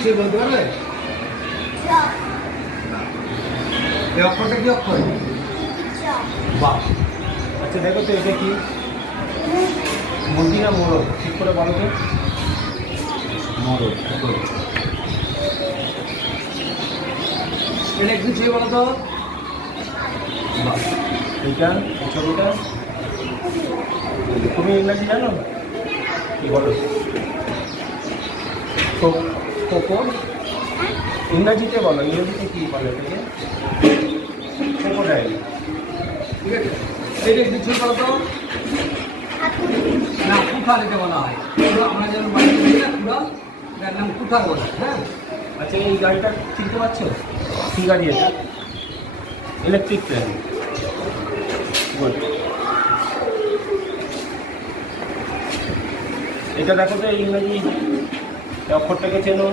গুছিয়ে বলতে পারবে? এই অক্ষরটা কি অক্ষর? বাহ। আচ্ছা দেখো তো এটা কি মুরগি না মোরগ? ঠিক করে বলো তো। মোরগ। এটা একটু ছুঁয়ে বলো তো। বাহ। এইটা ছবিটা তুমি ইংরাজি জানো? কি বলো? কোকো ইংরাজিতে বলো, ইংরেজিতে কি বলে এটাকে? ক্রোকোডাইল। ঠিক আছে, এটা কিছু বলো তো। না, কুঠার এটা বলা হয়। আমরা যেমন বাড়িতে বলি না কুড়া, এটার নাম কুঠার বলা হয়। হ্যাঁ। আচ্ছা এই গাড়িটা চিনতে পারছো? কী গাড়ি এটা? Electric train. গুড। এটা দেখো তো ইংরাজি অক্ষরটাকে চেনো?